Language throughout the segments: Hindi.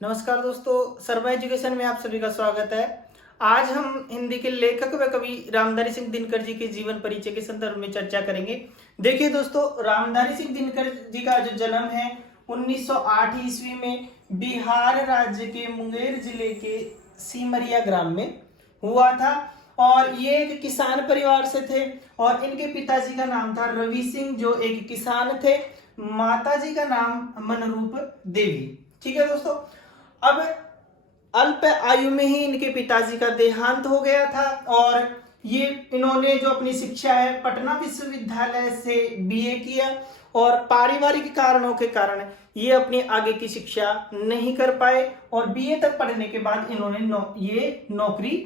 नमस्कार दोस्तों, सर्वा एजुकेशन में आप सभी का स्वागत है। आज हम हिंदी के लेखक व कवि रामधारी सिंह दिनकर जी के जीवन परिचय के संदर्भ में चर्चा करेंगे। देखिए दोस्तों, रामधारी सिंह दिनकर जी का जो जन्म है 1908 ईस्वी में बिहार राज्य के मुंगेर जिले के सिमरिया ग्राम में हुआ था और ये एक किसान परिवार से थे और इनके पिताजी का नाम था रवि सिंह जो एक किसान थे। माताजी का नाम मनरूप देवी। ठीक है दोस्तों, अब अल्प आयु में ही इनके पिताजी का देहांत हो गया था और ये इन्होंने जो अपनी शिक्षा है पटना विश्वविद्यालय से बीए किया और पारिवारिक कारणों के कारण ये अपनी आगे की शिक्षा नहीं कर पाए और बीए तक पढ़ने के बाद इन्होंने ये नौकरी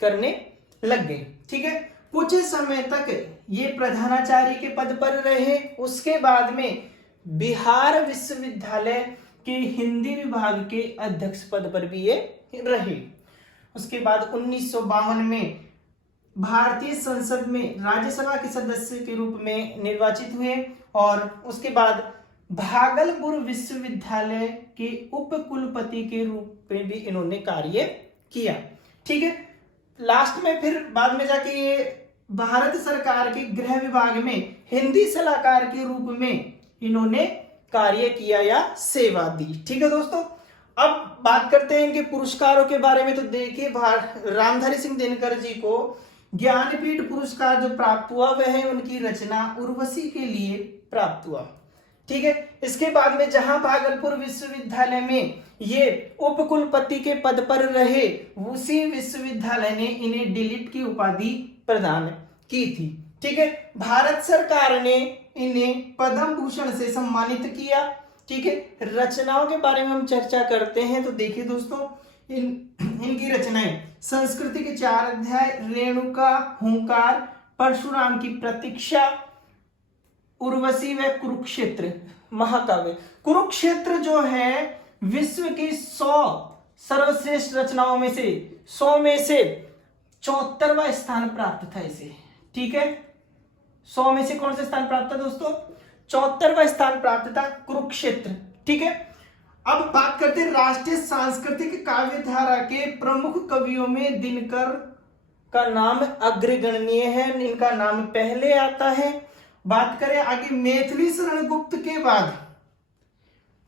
करने लग गए। ठीक है, कुछ समय तक ये प्रधानाचार्य के पद पर रहे। उसके बाद में बिहार विश्वविद्यालय के हिंदी विभाग के अध्यक्ष पद पर भी ये रहे। उसके बाद 1952 में भारतीय संसद में राज्यसभा के सदस्य के रूप में निर्वाचित हुए और उसके बाद भागलपुर विश्वविद्यालय के उप कुलपति के रूप में भी इन्होंने कार्य किया। ठीक है, लास्ट में फिर बाद में जाके ये भारत सरकार के गृह विभाग में हिंदी सलाहकार के रूप में इन्होंने कार्य किया या सेवा दी। ठीक है दोस्तों, अब बात करते हैं इनके पुरस्कारों के बारे में। तो देखिए, रामधारी सिंह दिनकर जी को ज्ञानपीठ पुरस्कार जो प्राप्त हुआ वह है उनकी रचना उर्वशी के लिए प्राप्त हुआ। ठीक है, इसके बाद में जहां भागलपुर विश्वविद्यालय में ये उप कुलपति के पद पर रहे उसी विश्वविद्यालय ने इन्हें डीलिट की उपाधि प्रदान की थी। ठीक है, भारत सरकार ने इन्हें पद्म भूषण से सम्मानित किया। ठीक है, रचनाओं के बारे में हम चर्चा करते हैं। तो देखिए दोस्तों, इनकी रचनाएं संस्कृति के 4 अध्याय, रेणुका, हुंकार, परशुराम की प्रतीक्षा, उर्वशी व कुरुक्षेत्र महाकाव्य। कुरुक्षेत्र जो है विश्व की 100 सर्वश्रेष्ठ रचनाओं में से 100 में से 74वां स्थान प्राप्त था इसे। ठीक है, 100 में से कौन सा स्थान प्राप्त था दोस्तों? 74वां स्थान प्राप्त था कुरुक्षेत्र। ठीक है, अब बात करते हैं राष्ट्रीय सांस्कृतिक काव्यधारा के प्रमुख कवियों में दिनकर का नाम अग्रगणनीय है, इनका नाम पहले आता है। बात करें आगे मैथिली शरण गुप्त के बाद,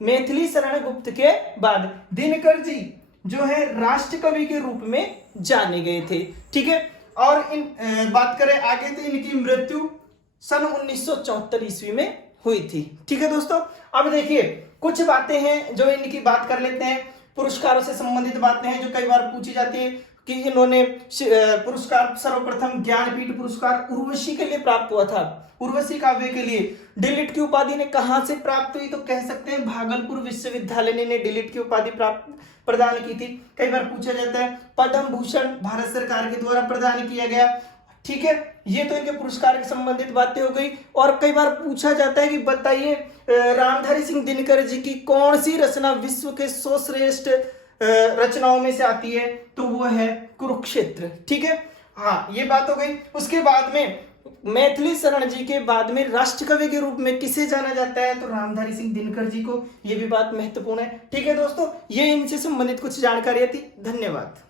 मैथिली शरण गुप्त के बाद दिनकर जी जो है राष्ट्र कवि के रूप में जाने गए थे। ठीक है, और इन बात करें आगे तो इनकी मृत्यु सन 1974 ईस्वी में हुई थी। ठीक है दोस्तों, अब देखिए कुछ बातें हैं जो इनकी बात कर लेते हैं। पुरस्कारों से संबंधित बातें हैं जो कई बार पूछी जाती है कि इन्होंने पुरस्कार सर्वप्रथम ज्ञानपीठ पुरस्कार उर्वशी के लिए प्राप्त हुआ था। उर्वशी काव्य के लिए डीलिट की उपाधि ने कहां से प्राप्त हुई? तो कह सकते हैं भागलपुर विश्वविद्यालय ने इन्हें डीलिट की उपाधि प्रदान की थी। कई बार पूछा जाता है पद्म भूषण भारत सरकार के द्वारा प्रदान किया गया। ठीक है, ये तो इनके पुरस्कार के संबंधित बातें हो गई। और कई बार पूछा जाता है कि बताइए रामधारी सिंह दिनकर जी की कौन सी रचना विश्व के 100 श्रेष्ठ रचनाओं में से आती है? तो वो है कुरुक्षेत्र। ठीक है, हाँ ये बात हो गई। उसके बाद में मैथिली शरण जी के बाद में राष्ट्र कवि के रूप में किसे जाना जाता है? तो रामधारी सिंह दिनकर जी को। ये भी बात महत्वपूर्ण है। ठीक है दोस्तों, ये इनसे संबंधित कुछ जानकारियां थी। धन्यवाद।